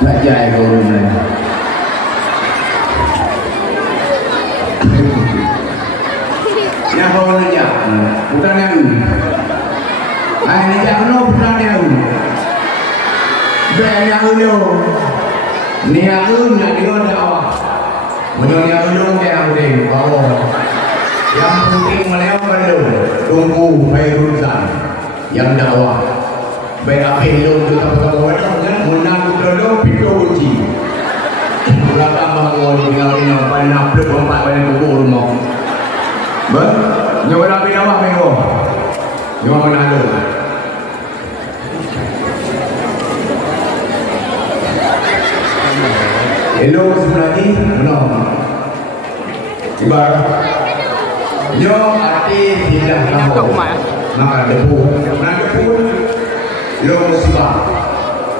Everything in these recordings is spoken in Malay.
Nggak jaya kau rumah. Yang kau aja, bukan yang ini. Ini jangan bukan yang ini. Yang ini, ni yang ini nak dengar tak? Menyonya yang ini yang ini, bawa. Yang penting melihat pada tunggu Khairuzan yang dakwah. Baik apa yang kita pertama menang dulu pintu kunci. Belakang bangun tinggal ini pada napluk empat pada kubur rumah. Ber, nyawa nabi dakwah mengko. Nyawa Manado. Hello sebenarnya, benar. Ibarat. Yo arti tidak tahu. Maka debu, nak debu. Lo musibah.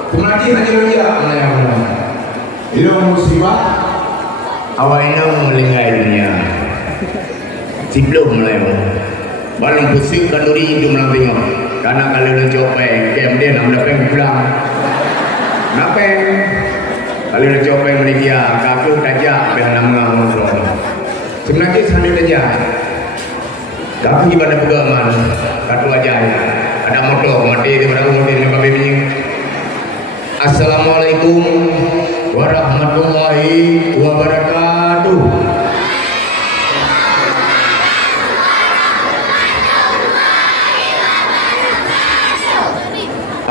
Kemudian hanya dia yang lo musibah. Awalnya melingkai dunia. Sebelum mulai. Balang pusing kanduri itu melambing. Karena kalau lo copeng, kem dia nak dapat pulang. Napeng. Kalau lo copeng melihat, kaku tajak benar mengamuk. Sebenarnya sambil tajak. Kami pada pegangan kartu aja ada motor mati di mana motor ni babi ni. Assalamualaikum warahmatullahi wabarakatuh.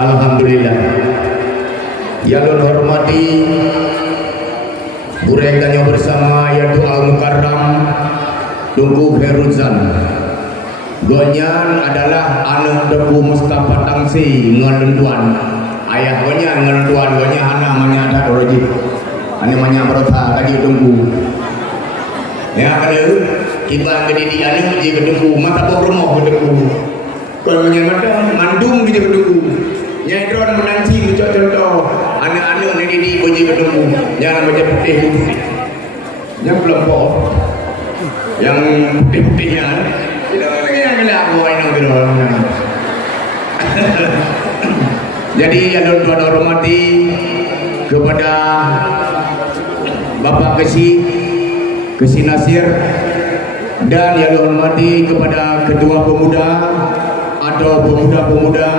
Alhamdulillah. Yang hormati burekannya bersama yaitu Al-Mukarram Tunku Khairuzan. Gonyan adalah anak Tepu Mustafa Tangsi ngelunduan. Ayah gonya ngelunduan, gonya anak banyak ada roji. Anak banyak berota tadi tunggu. Ya kalau kita gede di anak je ketunggu, mata bawa rumah ketunggu. Kalau banyak mata mandung je ketunggu. Nyai drone menanci contoh anak-anak ni di boji ketunggu. Jangan macam putih. Yang kelompok yang putih-putihnya. Jadi yang tuan hormati kepada Bapak Kesi Nasir dan yang hormati kepada Ketua Pemuda atau pemuda-pemuda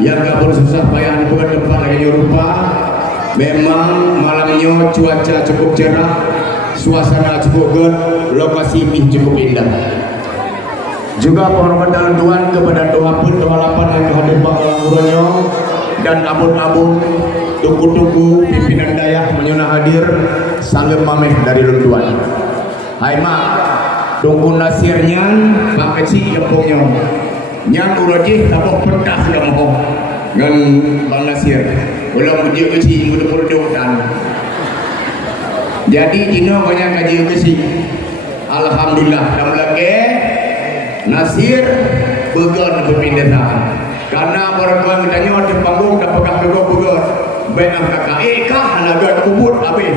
yang gak bersusah payah di tempat lagi rupa. Memang malamnya cuaca cukup cerah, suasana cukup good, lokasi cukup indah. Juga penghormatan Tuhan kepada doa pun doa lapan yang hadir Pak dan abun-abun tuku-tuku pimpinan daya menyunah hadir sanggep mameh dari Lunduan. Hai mak, tunggu nasirnya mak kecil jempungnya. Yang urajih tabuh pentas sudah mau dengan Bang Nasir. Ulang uji kecil udah perdutan. Jadi Cina banyak kaji kecil. Alhamdulillah dan lagi Nasir begon berpindah karena orang ditanya di panggung dah pegang kedua begon baik kakak kah naga kubur habis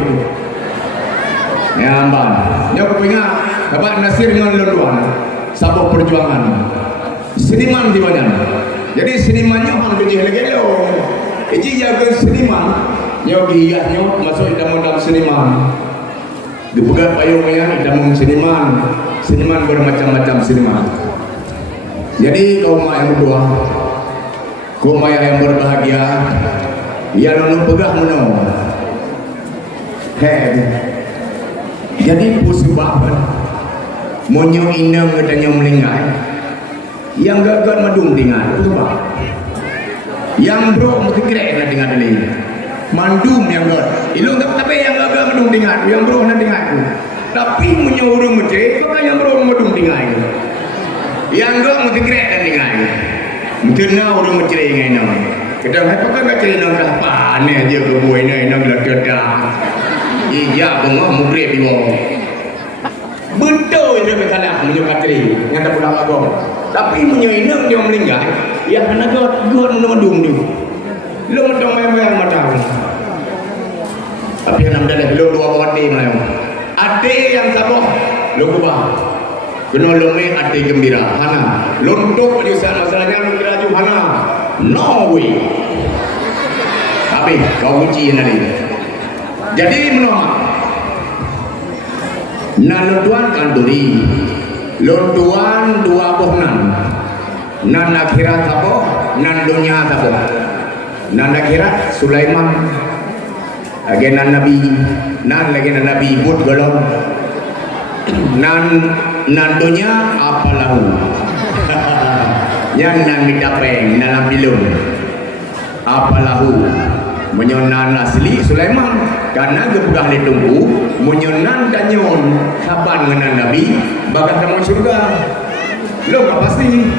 ya ambang dia punya dapat Nasir dengan Lunduan sabuk perjuangan seniman di mana jadi senimannya orang kerja lagi lo iji jaga seniman nyogi iya masuk dalam seniman dipegang payungnya dalam seniman bermacam-macam seniman. Jadi kaum yang berdua, kaum yang berbahagia, ya nunu pegah menu. Jadi pusibah monyo inang katanya melingkai, yang gagal madung dengan pusibah. Yang bro mesti kira dengan ini. Mandum yang gak, ilung tapi yang gagal madung dengan, yang bro nak dengan. Tapi menyuruh mesti, maka yang bro madung dengan. Yang gak mesti kira dengan. Mungkin nak orang mesti dengan. Kita apa kan tak kira nak apa ni aja kebuai ni nak lekat dah. Iya bengok mukre di bawah. Betul dia bersalah menyukai kiri, yang tak pulang agak. Tapi menyuinang dia melingkai, yang nak gua menudung dia. Lu menudung memang macam. Tapi yang nampak lu dua bawati malam. Ade yang sabar, lu kubah. Kena lumi ade gembira, hana. Luntuk penyusahan masalahnya lu kira ju hana. No way. habis kau uji nanti. Jadi menolak nan lontuan kanduri lontuan 26 nan akhirat apa nan dunia apa nan akhirat Sulaiman lagi nan nabi but golong nan dunia apa lahu yang nan mitapeng nan bilung apa lahu menyonan asli Sulaiman karena gebudah ditunggu menyonan kanyon kapan mengenal Nabi bakal kamu surga lo gak pasti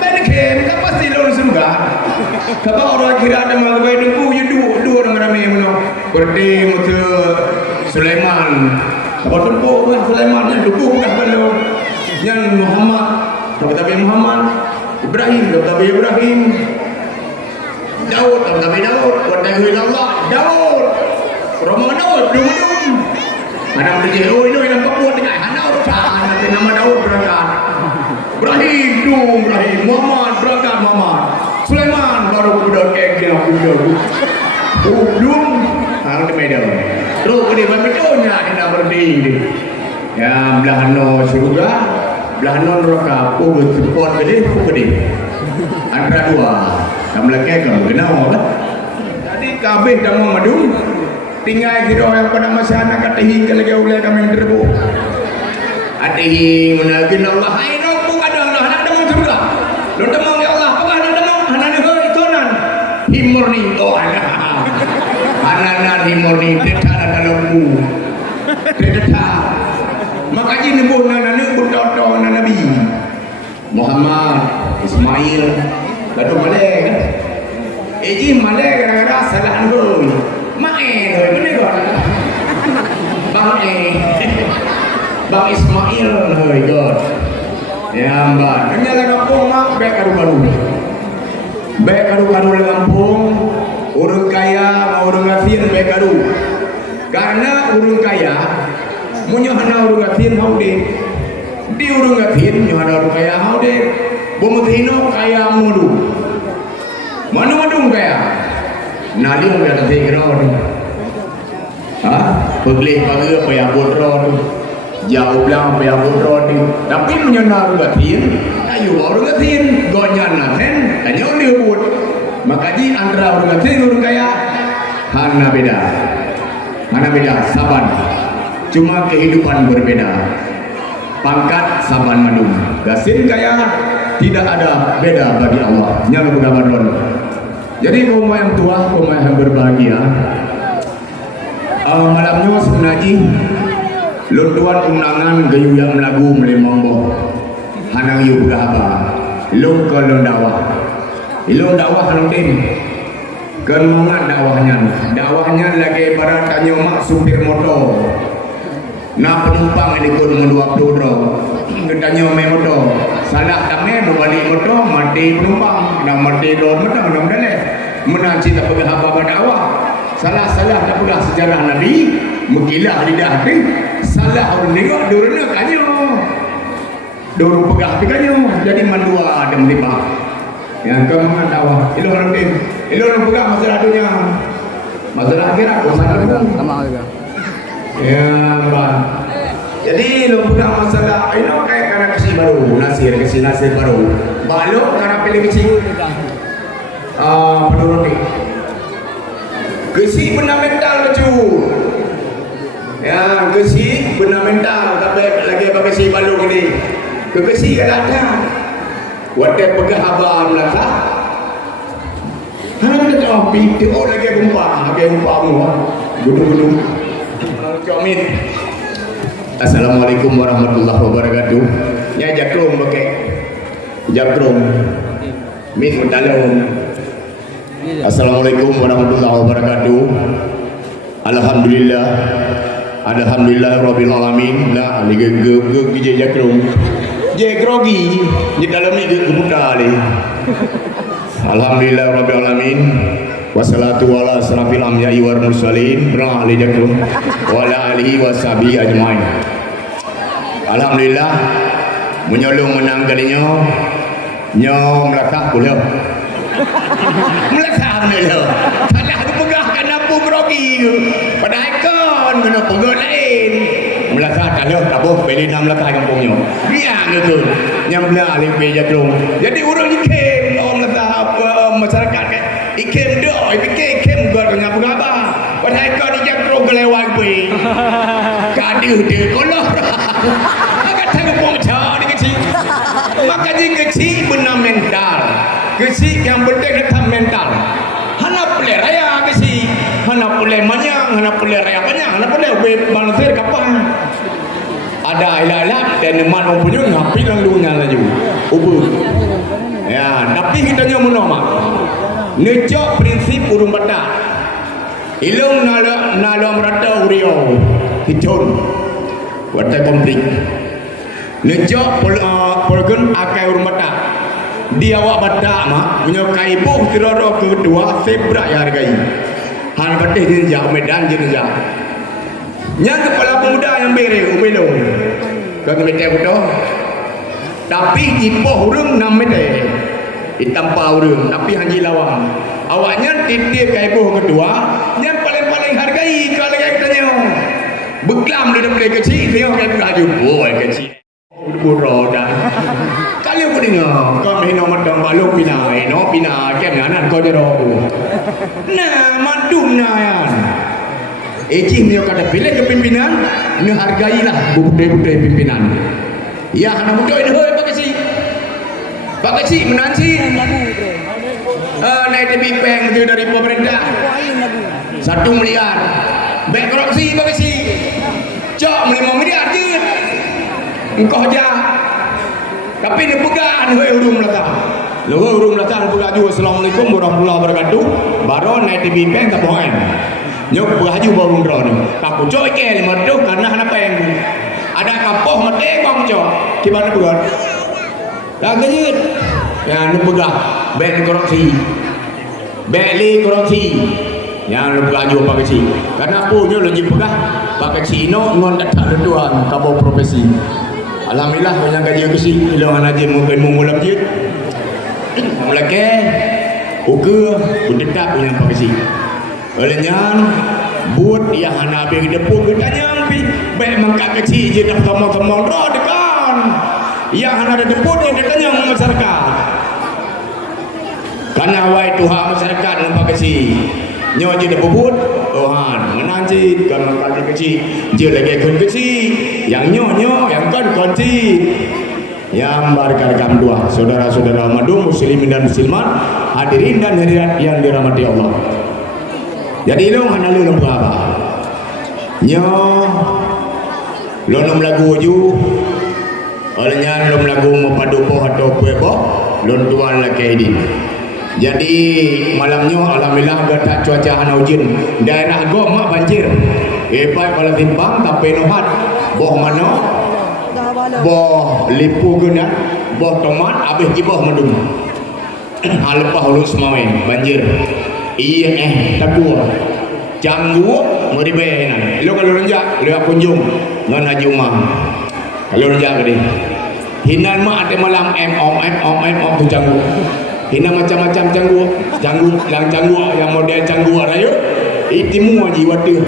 benekin gak pasti lo surga kalau orang kira ada malah tunggu ya dua orang ramai mana berarti mutu Sulaiman apa tunggu Sulaiman yang tunggu bukan belum yang Muhammad tapi Muhammad Ibrahim tapi Ibrahim Daud, tapi Daud, wadai Allah, Daud, Romo Daud, dum. Anak berjaya, oh ini yang kebuat dengan anak urusan, nanti nama Daud berangkat. Ibrahim, Muhammad berangkat Muhammad, Sulaiman baru kuda kek kuda. Dum, harus medan. Terus dia berbetulnya hendak berdiri. Ya belahno surga, belahno neraka, pukul gede. Antara dua. Kamu lagi kamu kenal kan? Jadi kabeh kamu madu, tinggal kira yang pada masa anak katahi kalau kau boleh kami terbu. Atihi menagih Allah, hai no bukan Allah anak demo surga. Lo demo ya Allah, apa anak demo? Anak ni hoi tonan, himurni oh anak himurni tetap dalam bu, tetap. Makanya nebuh anak berdoa Nabi Muhammad Ismail. Lalu malai kan? Eji malai kadang-kadang salah nunggu. Main, bener kan? Bang Ismail, God. Ya mbak, kenyala kampung mak baik karu-karu. Baik karu-karu Lampung, urang kaya, urang gafir baik karu. Karena urang kaya, munyo hana urang gafir haude. Di urang gafir munyo hana urang kaya haude. Bumutino kaya mulu manu kaya nali mo kaya kasi kira paglih pagi apa yang bodoh jauh lang apa yang bodoh tapi menyenang gatin ayo orang gatin gonyan naten tanya dia buat makanya antara orang gatin orang kaya hana beda saban cuma kehidupan berbeda pangkat saban madum gasin kaya tidak ada beda bagi Allah yang bergambaran. Jadi kaum yang tua, kaum yang berbahagia malamnya sebenarnya luntuan undangan gayu yang lagu melemombo hanang yu bergaba lung kolon dakwah ilung dakwah hanting kemongan dakwahnya lagi barat tanya mak supir motor na penumpang ini kun mendua puluh ketanya main motor salah tamai berbalik motor mati penumpang dan mati dua motor mudah-mudahan menang cita pegah apa dakwah salah tak pegah sejarah Nabi mengilah lidah hati salah orang tengok durana kanyo dorong pegah kanyo jadi mandua ada melipah yang kemangan dakwah ilu orang tim ilu orang pegah masalah dunia masalah akhirat masalah sama juga ya bang. Jadi lo pegang masalah, ini kayak karena kasih baru, nasir baru. Balok karena pilih kecil. Penurut ni. Kesi fundamental betul. Ya, kesi fundamental. Tapi lagi apa kesi balok ini? Kesi kan ada. Wadah pegang abang belakang. Hanya kita pintu lagi gempa semua. Gunung. Comin. Assalamualaikum warahmatullahi wabarakatuh. Ya jakrum pakai jakrum. Min mutalum. Assalamualaikum warahmatullahi wabarakatuh. Alhamdulillah rabbil alamin. La ge jakrum. Je grogi di dalam ni gebuta ni. Alhamdulillah rabbil alamin. Wassalatu wala asrafil anbiya'i wal mursalin ali jakrum wa ala alihi washabihi ajmain. Alhamdulillah menyolong menang kalinya nyo melakak kuliah Melesam ni lo. Salah tu pegah kan apa grogi tu. Padahal kan kena pegah lain. Melesam tak lo, tak boleh pilih nama melesam kampungnya. Biar tu. Yang belah alih beja terung. Jadi orang ikem orang melesam masyarakat kan. Ikem dah, ikem god dengan apa? Padahal kan dia terung kelewat be. Kadu dia kolor. Kata kampung cak ni kecil. Makanya kecil benar mental. Kecil yang penting datang mental. Hana boleh raya kecil. Hana boleh manyang, hana boleh raya banyak, hana boleh manusia kapan. Ada ilah-ilah dan emak mempunyai ngapi lang dunia laju. Ubud. Ya, tapi kita nyamun nama. Nejak prinsip urung batak. Ilung nalo merata uriau. Hijau. Watai konflik. Nejak polgon akai urung batak. Dia awak batak mak menyokai buh kiroro kedua sebra yang hargai. Han patih jenjak medan jenjak. Yang kepala pemuda yang bere ubelong. Kau meter betul. Tapi jipoh urung 6 meter. Ditampa urung tapi haji lawang. Awaknya titik kai buh kedua yang paling hargai kalau kita tanya. Beklam dia boleh kecil tengok kai laju boy kecil. Burro dah. Kalau kau dengar, kau main nomor gambar lu pinai, no pinai, kemana kau jero. Nah, madum nayan. Ejim dia kata pilih kepimpinan, ni hargailah budaya-budaya pimpinan. Ya, anak muda ini hoi Pak Kecil menansi. Naik tepi peng tu dari pemerintah. 1 miliar. Baik korupsi Pak Kecil. Cok 5 miliar je. Engkau aja. Tapi dia pegang hoi urung Melaka. Lalu urung Melaka pegang juga. Assalamualaikum warahmatullahi wabarakatuh. Baru naik tepi peng tak bohong. Nyok berhaju baru drone. Aku cok ke 5 tu karena anak peng. Ada kapoh mati bang cok. Gimana pegang? Tak kejut. Yang lu pegang baik korupsi. Baik korupsi. Yang lu pegang juga Pak Kecil. Karena punya lu pegang Pak Kecil no ngon tak tentuan kabau profesi. Alhamdulillah banyak gaji kecil. Ilongan aja mungkin mula masjid. Mulai uke berdetak dengan Pak Kecil. Olehnya buat yang hana habis depuk kita yang baik mangkat kecil je dah tomong-tomong roh dekan. Yang hana ada depuk dia tanya masyarakat. Karena wai Tuhan masyarakat dengan Pak Kecil. Nyo je dah bubut Tuhan menanjit kan mangkat kecil. Je lagi kon kecil. Yang nyo yang kan kecil. Yang berkargam dua saudara-saudara madum muslimin dan muslimat, hadirin dan hadirat yang dirahmati Allah. Jadi lo mana lo berapa? Nyo lo nom lagu ju, olehnya lo lagu mepadu poh atau pebo, lo tuan lagi ini. Jadi malamnya alhamdulillah gata cuaca hana hujan. Daerah gom mak banjir. Epai pala timpang tapi nohat. Boh mana? Boh lipu guna, boh tomat, habis jiboh madum. Halepah ulus main banjir. Iya takua. Janggu meribenan. Lo kalau renjak, lo kunjung. Non haji umah. Kalau renjak gede. Hinan mak ada malam om tu janggu. Hina macam-macam janggu yang model janggu rayu. Itimu haji watu.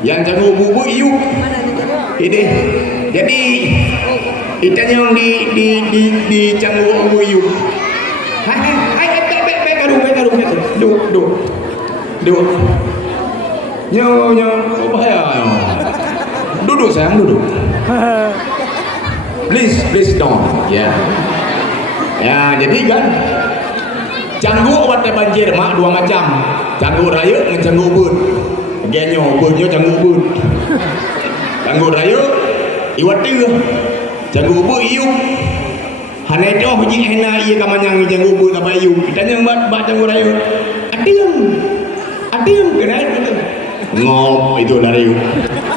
Yang janggu bubu iu. Ini. Jadi ikan yang di canggu bubu iu. Hai garu. Duduk. Nyo, apa bahaya? Duduk sayang, duduk. Please don't. Ya. Ya, jadi kan canggu obat banjir mak 2 macam. Canggu raya dengan canggu ubud. Genyo, ubudnya canggu ubud. Canggu raya iwatu. Canggu ubud iu. Hanya itu hujung hena ia kamanyang canggu ubud apa iu. Kita yang buat canggu raya. Adim kenal itu. Ngop itu dari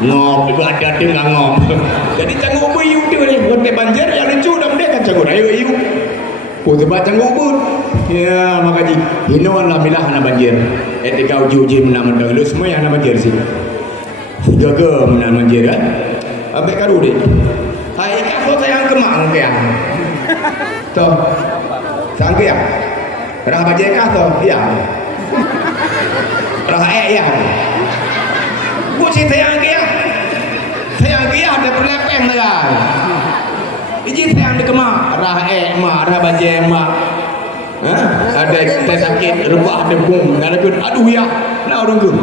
ngop itu ada nggak ngop. Jadi canggu ubud iu tu ni. Obat banjir yang lucu dah mereka canggu raya iu. Putih bacang ubud. Ya makanya hinuan lah milah hana banjir. Etika uji menang lu semua yang hana banjir sih. Jaga menang banjir kan. Abek karu deh. Hai kan so sayang kemang ke yang. Tuh. Sangke ya. Rah bajai kah tu? Ya. Rah ya. Bu si tayang dia. Tayang dia ada perlepeng dah. Iji tayang di kemak. Rah mak, rah bajai mak. Ada sakit rebah debung, ada kun. Aduh ya, nak orang kun.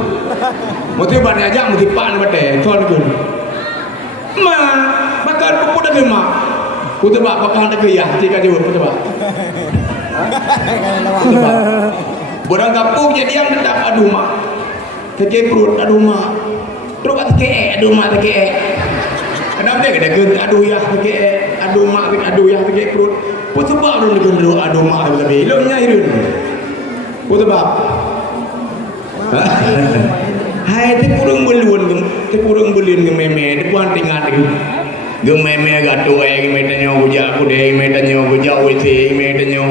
Mesti banyak aja, mesti pan bete, tuan kun. Ma, makan pupuk dah mak. Kutu bak makan dah ya, jika jauh kutu bak. Bodang kampung jadi yang tetap aduh mak. Teke perut aduh mak. Terus kat teke aduh mak teke. Kenapa dia kena kun aduh ya teke aduh mak aduh ya teke perut. Kutu bak dulu kun aduh mak lebih. Lomnya irun. Kutu bak. Hai tepurung belun gememe depan tinggal gememe gato gemetanyo guja kude gemetanyo guja witi gemetanyo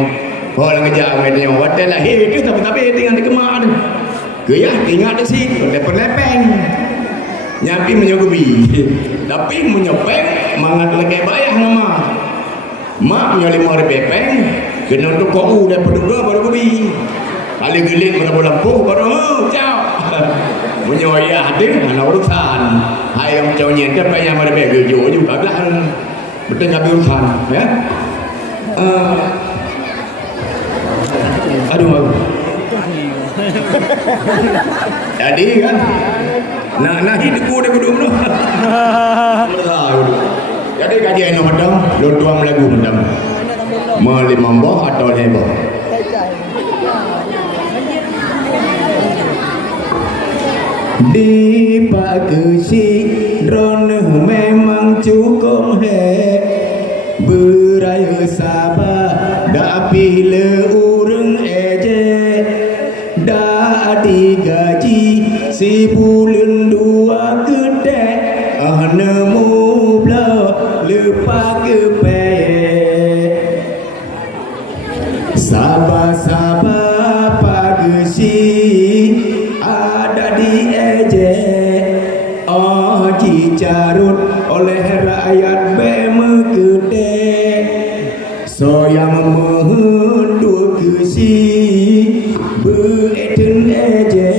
hol ngeja gemetanyo watela he itu tapi tinggal di kemak ada gaya tinggal di situ lepeng nyampi menyogobi tapi menyopeng mangat lagi bayah nama mak punya 5 bepeng kena untuk kau dan peduga baru gobi kali gelit mana lampu baru ciao menyoya ada anak urusan ayam cownya dia payah mana begitu juga lah betul kami urusan ya aduh jadi kan nah hidupku dia kudu noh jadi kajian nomor dong lu tuang lagu mendam melimamboh atau leboh di pagesi drone memang cukup he beraya sabar dak pile urang eje dak digaji si bulan 2 gede nemu bla lupa kepe sabar pagesi carut oleh rakyat bemegede soyang mendu kesi beeden eje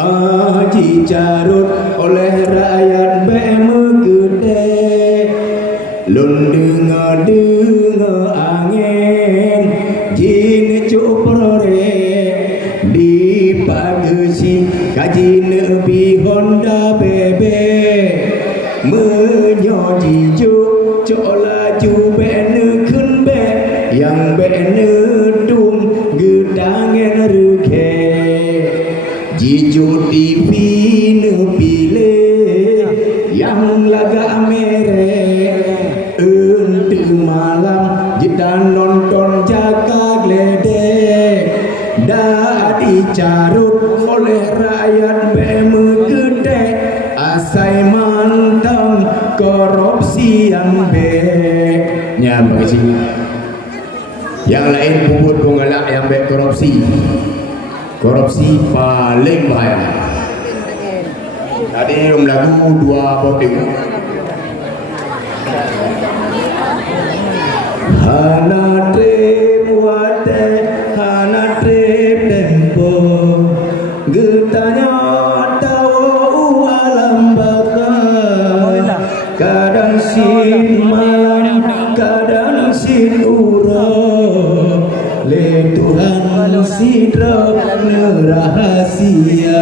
aji carut oleh rakyat bemegede lundeng dengar angin jin cuprore di pagesi kaji nebi Honda bebe menyojijo cola jubene kunbe yang bene dum gedangen ruke jijo TV nepile yang laga mere untuk malam jidan nonton jaga gledek dah dicarut oleh rakyat bemegede asai mantang korupsi yang nya bagi yang lain bubut pengelak yang baik korupsi paling bahaya tadi lagu 2 poting hana muate hana tempo getanya kadang sin malam kadang sin ura le Tuhan sidra rahasia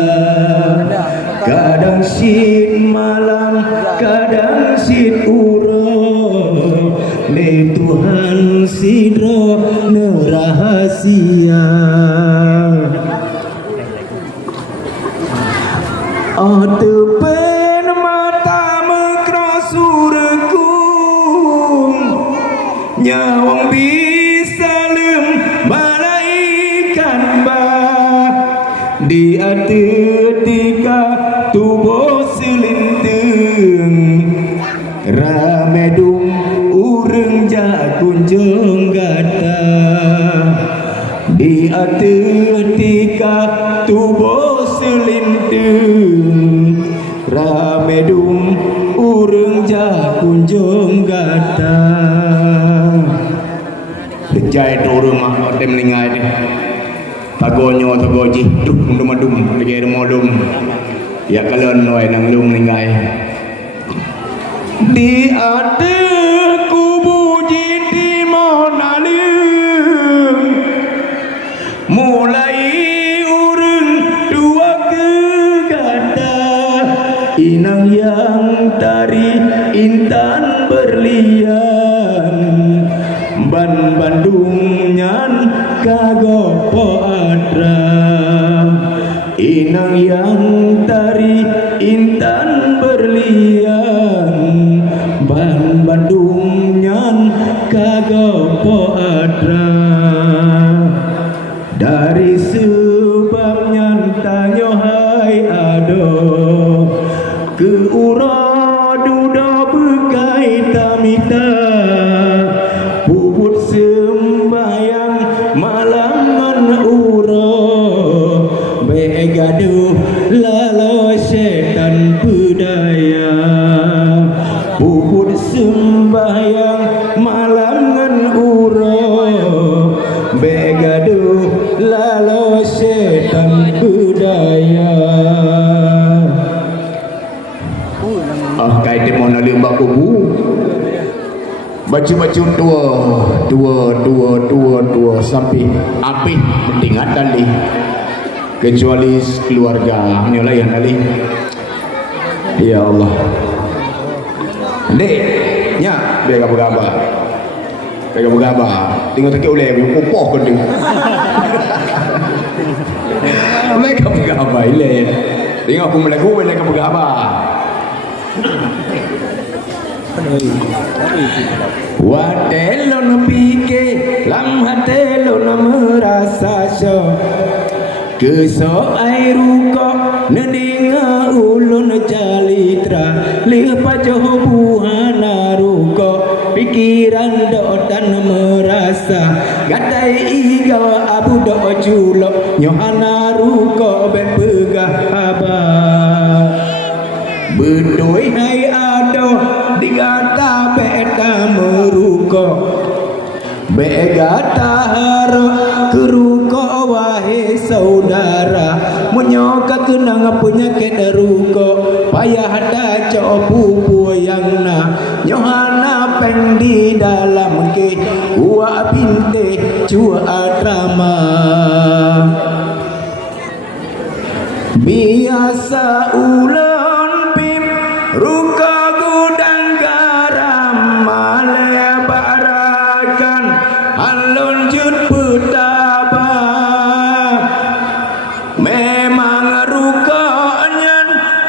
kadang sin malam kadang sin ura le Tuhan sidra rahasia tepen mata nyawang bisa lem malaikat ba di atetika tubuh selinteng ramedung urang ja kunjung gata di atetika tubuh selinteng ramedung urang ja kunjung gata jai tu rumah tem ningai ni tagonyo tagoji duk madum lagi modum ya kalon noi nang lung ningai di ada kubu jiti monalim mulai urun dua kegata inang yang tari intan berlian ban Bandung nyan kagopo adra inang yang tari intan berlian ban Bandung nyan kagopo adra dari sebab nyan tanyo hai ado ke ura duda bekai tamita bubut sembayang malangan ura begadu lalo setan budaya bubut sembayang malangan ura begadu lalo setan budaya kait dia mau nalim bakubu baca-baca tua sampai api pentingat tali kecuali keluarga ni lah yang tali ya Allah dek nya biar gaba tengok tak oleh upoh kan dia mereka bergaba ile tengok aku melaku mereka bergaba Watelon pike lam hatelon merasa so keso airuko nedinga ulun jalitra lipa joho buhana ruko pikiran dotan merasa gatai iga abu do julo nyohana ruko bepegah abah bedoi hai ado digata beta meruko begata haro keruko wahai saudara menyoka kenang penyakit ruko payah ada copu yang na nyohana peng di dalam ke gua binte cua drama biasa ulang ruka gudang garam malebarakan alun jut petaba memang rukanya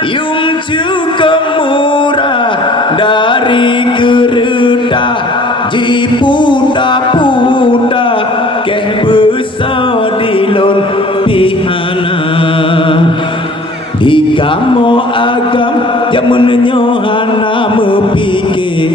yung cukup murah dari kereta jipuda-puda keh besar di lon pihana igamo agam jamun nyohana mepikir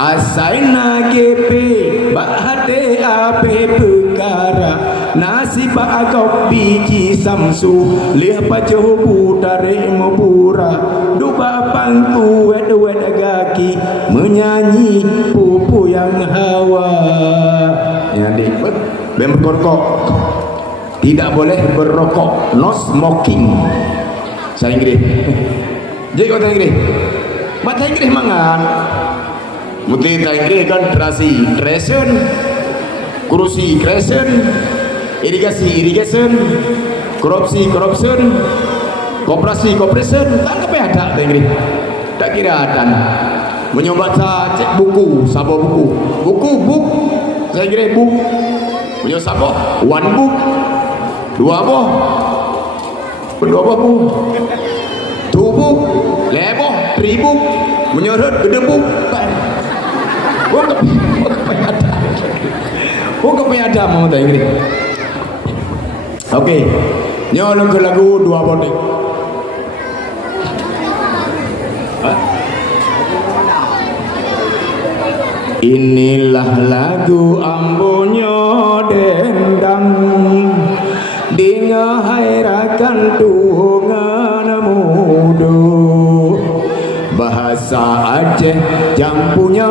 asaina gepe bahate ape perkara nasib agak biji samsu lihat pacoh putare mepura duba pangku wed gaki menyanyi pupu yang hawa yang dipet berrokok tidak boleh berrokok no smoking saya Inggris jadi kata Inggris mata Inggris mangan mesti ta Inggris kan dresen kursi kresen irigasi korupsi koperasi tak apa ada ta Inggris tak kira ada menyoba cek buku sabo buku saya Inggris book punya sabo one book dua boh bu tubuh leboh tribu menyorot gedebuk Bukan penyada mau tak Inggris. Okey, nyolong ke lagu dua bodik. Inilah lagu ambonyo dendang dingahairakan tuhungan mudu bahasa Aceh yang punya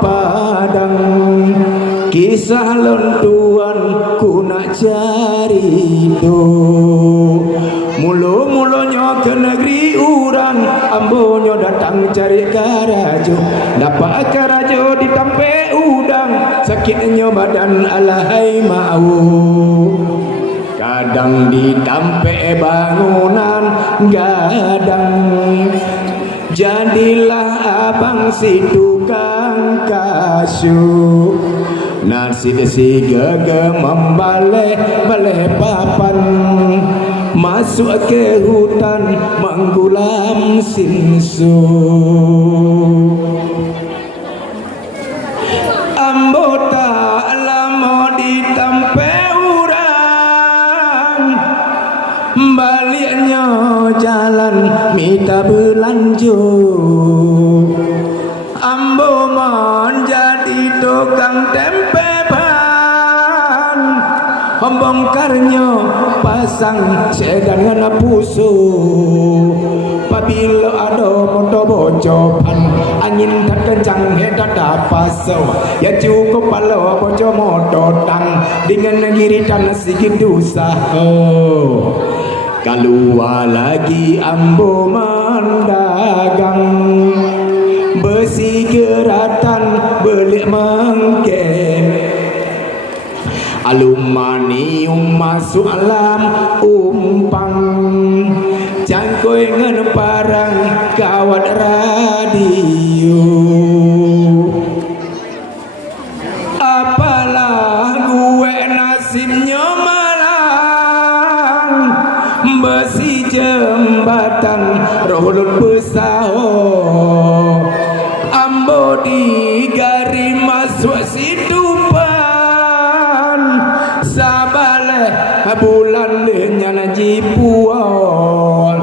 padang salon tuan ku nak cari do mulu-mulunyo ke negeri urang ambonyo datang cari karajo dapat karajo ditampe udang sakitnya badan alahai mau kadang ditampe bangunan gadang jadilah abang si tukang kasut nasib si gege membalik papan masuk ke hutan menggulam sinsu ambota lama ditampe urang baliknya jalan minta belanja ambo menjadi tukang tempe ban membongkarnya pasang sedan ngana pusu apabila ada motor bocopan angin tak kencang hedat pasau ya cukup pala bocor motor tang dengan giritan segitu usaha keluar lagi ambo mendagang besi geratan belik mangke aluminium masuk alam umpang cangkoi ngan parang kawat radio apalah gue nasibnya malang besi jembatan rohulun pesao ambo digari masuk situpan sabaleh bulan lenyana jipuan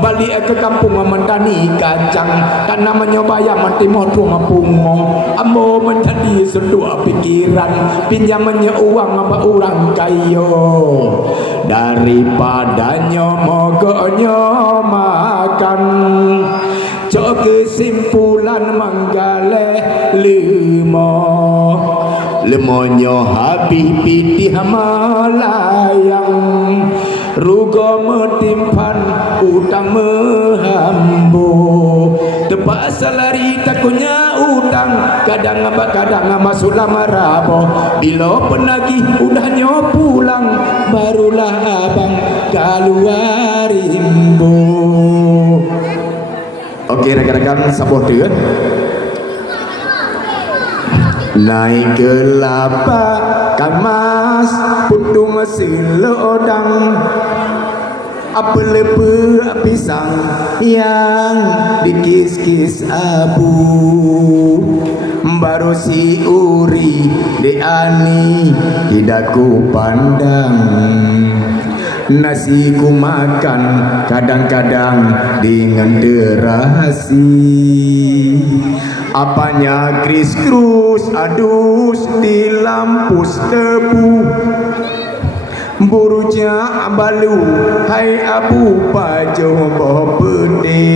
balik ke kampung mentani kacang dan namanya bayang mati motor ngapungo ambo menjadi sedua pikiran pinjamannya uang apa orang kayo daripadanya mogoknya makan cok kesimpulan menggaleh lemonyo habis pitih malayang rugo metimpan utang mehambo tepat salari takutnya utang kadang masuk lama rabo bila penagih udahnya pulang barulah abang keluar rimbo. Oke rekan-rekan sabuh dia naik ke lapak mas putu mesin lodang apa lepe pisang yang dikis-kis abu baru si uri de ani tidak ku pandang nasi ku makan kadang-kadang dengan terasi apanya kris krus adus di lampus tebu burunya balu hai abu pajo pede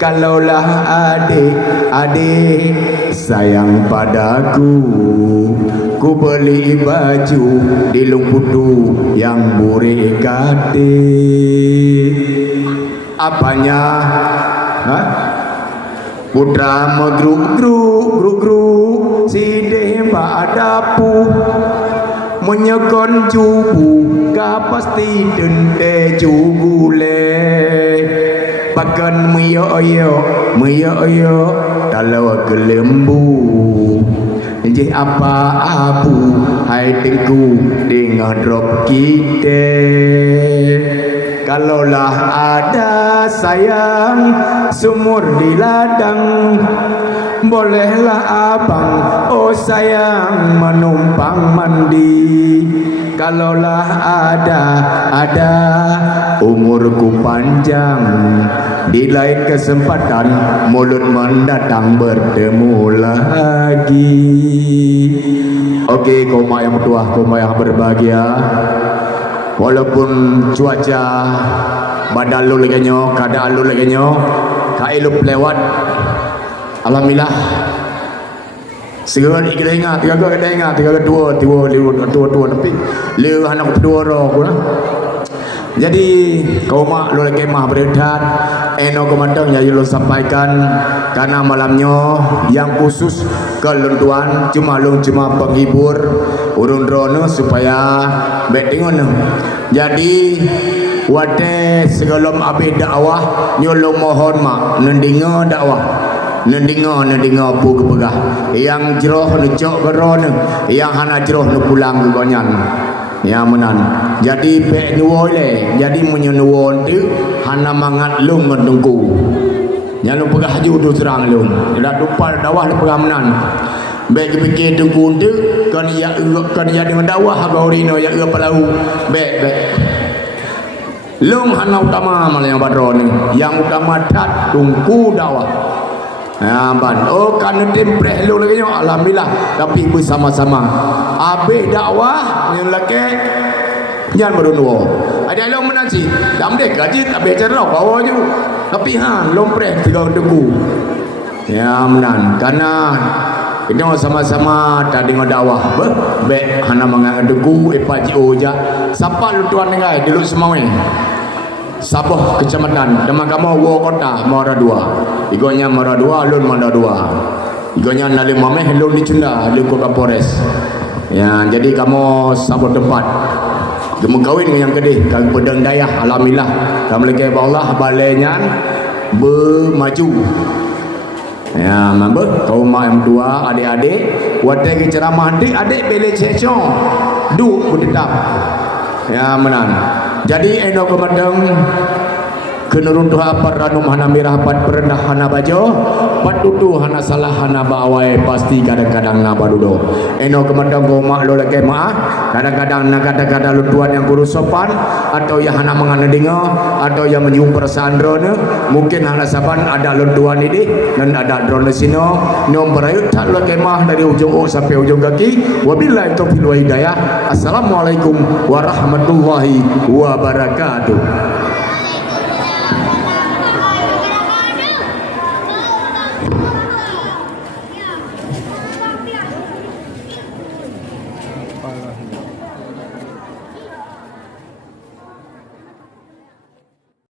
kalaulah adik sayang padaku ku beli baju di lumputu yang buri kate apanya putra megruk si dewa adapu menyekon jubu ka pasti dente jugule pakan meyo kalau kelembu je apa abu hai tengku dengan drop kita kalaulah ada sayang sumur di ladang bolehlah abang oh sayang menumpang mandi kalaulah ada umurku panjang di lain kesempatan mulut mendatang bertemu lagi. Oke, koma yang tua, koma yang berbahagia. Walaupun cuaca badan lu lagi nyo, keadaan lu lagi nyo, kailup lewat. Alhamdulillah Segera kita ingat, tiga dua tapi leu anak kedua roh guna. Jadi kau mak lu kemah beredat, eno komandan yang lu sampaikan karena malamnya yang khusus ke lunduan cuma penghibur urun rono supaya betingon. Jadi wate segalom abi dakwah nyolong mohon mak nendinga dakwah. Nendinga pu kepegah yang jeroh necok gerone yang hana jeroh ne pulang ke gonyan ya menan jadi pe nuwo le jadi menyenuwon tu hana mangat lung ngendengku nyalung pegah haju tu serang lung dak dupal dawah le pegah menan be pikir dengku tu kan ya dengan dawah gaurino ya palau be lung hana utama mal yang badro ni yang utama dat dengku dawah. Ya ban, oh kan tempreh lu lagi alhamdulillah tapi bersama-sama. Abe dakwah yang laki jangan berunduh. Ada lu menanti, dam dek gaji tak bicara bawa je. Tapi lompreh tiga deku. Ya menan karena kita sama-sama tadi dakwah. Be hana mangang deku epaji oja. Siapa lu tuan ngai dulu semua ni. Sabah kecamatan Demakamo wo kota Muara Dua. Igonya Muara Dua lun Muara Dua. Igonya nali mameh lun di Cunda lun Kota Polres. Ya jadi kamu sabot tempat. Kamu kawin dengan yang gede, kamu pedang dayah alhamdulillah. Kamu lagi Allah balenya bermaju. Ya mambe kau mak yang dua adik-adik watai ceramah adik bele cecong. Du bertetap. Ya menan. Jadi eno kemandang kenurun doa ranum hana mirah pat perendah hana bajo pat dudu hana salah hana bawai pasti kadang-kadang nabadudo eno kemandang gomak lo lagi maaf kadang-kadang kadang-kadang lu tuan yang kurus sopan atau yang hana menganedinga atau yang menyung perasaan drone mungkin hana saban ada lu tuan ini dan ada drone sino nyom berayut tak lo kemah dari ujung sampai ujung kaki wabillahi taufiq wal hidayah. Assalamualaikum warahmatullahi wabarakatuh.